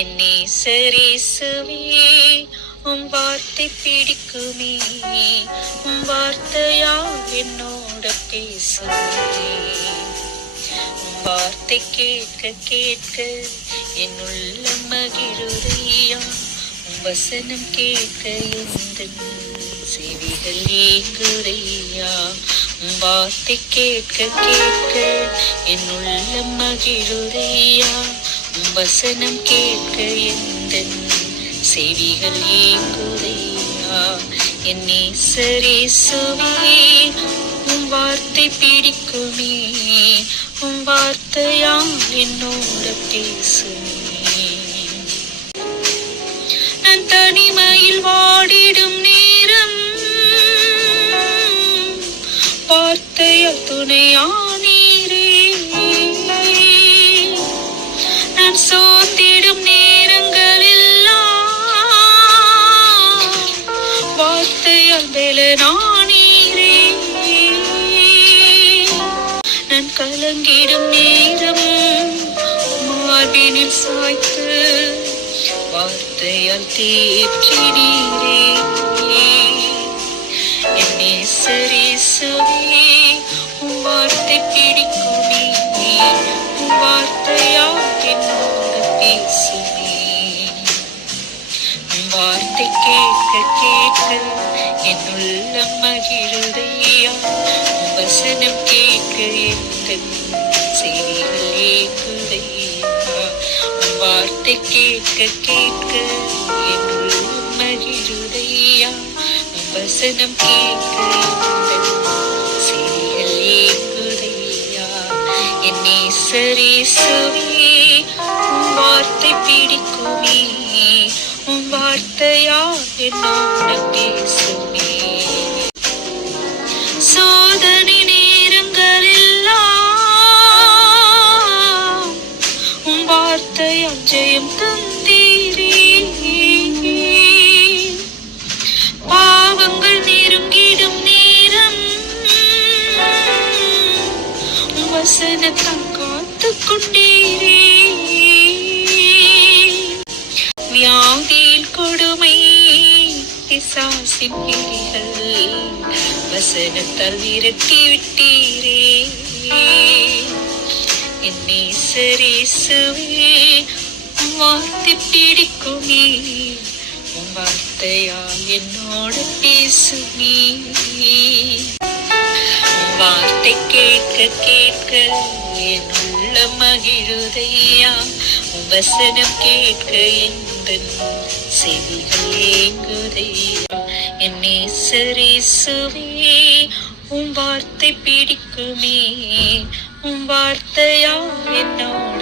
என் நேசரேசுவே உம் வார்த்தை பிடிக்குமே, உம் வார்த்தையா என்னோட பேசுமே. உம் வார்த்தை கேட்க கேட்க என் உள்ளம் மகிழுதையா, உம் வசனம் கேட்க எந்தன் செவிகள் ஏங்குதையா. உம் வார்த்தை கேட்க கேட்க என் உள்ளம் மகிழுதையா, உம் வசனம் கேட்க எந்தன் செவிகள் ஏங்குதையா. என் நேசரேசுவே உம் வார்த்தை பிடிக்குமே, உம் வார்த்தையா என்னோட பேசுமே. நான் தனிமையில் வாடிடும் நேரம் வார்த்தையால் துணையானீரே. நான் சோர்ந்திடும் வார்த்தையால் பலனானீரே. நான் கலங்கிடும் நேரம் மார்பினில் சாய்த்து வார்த்தையால் தேற்றினீரே. என் நேசரேசுவே உம் வார்த்தை பிடிக்குமே, உம் வார்த்தையால் என்னோடு பேசுமே. உம் வார்த்தை கேட்க கேட்க என் உள்ளம் மகிழுதையா, உம் வசனம் கேட்க எந்தன் செவிகள் ஏங்குதையா. உம் வார்த்தை கேட்க கேட்க என் உள்ளம் மகிழுதையா, உம் வசனம் கேட்க எந்தன் செவிகள் ஏங்குதையா. என் நேசரேசுவே உம் வார்த்தை பிடிக்குமே, உம் வார்த்தையா என்னோட பேசுமே. சோதனை நேரங்களெல்லாம் உம் வார்த்தையால் ஜெயம் தந்தீரே. பாவங்கள் நெருங்கிடும் நேரம் உம் வசனத்தால் காத்து கொண்டீரே. வியாதியில் கொடுமை பிசாசின் பிடிகள் வசனத்தால் விரட்டி விட்டீரே. என் நேசரேசுவே உம் வார்த்தை பிடிக்குமே, உம் வார்த்தையால் என்னோட பேசுமே. உம் வார்த்தை கேட்க கேட்க என் உள்ளம் மகிழுதையா, உம் வசனம் கேட்க எந்தன் செவிகள் ஏங்குதையா. என் நேசரேசுவே உம் வார்த்தை பிடிக்குமே, உம் வார்த்தையா என்னோட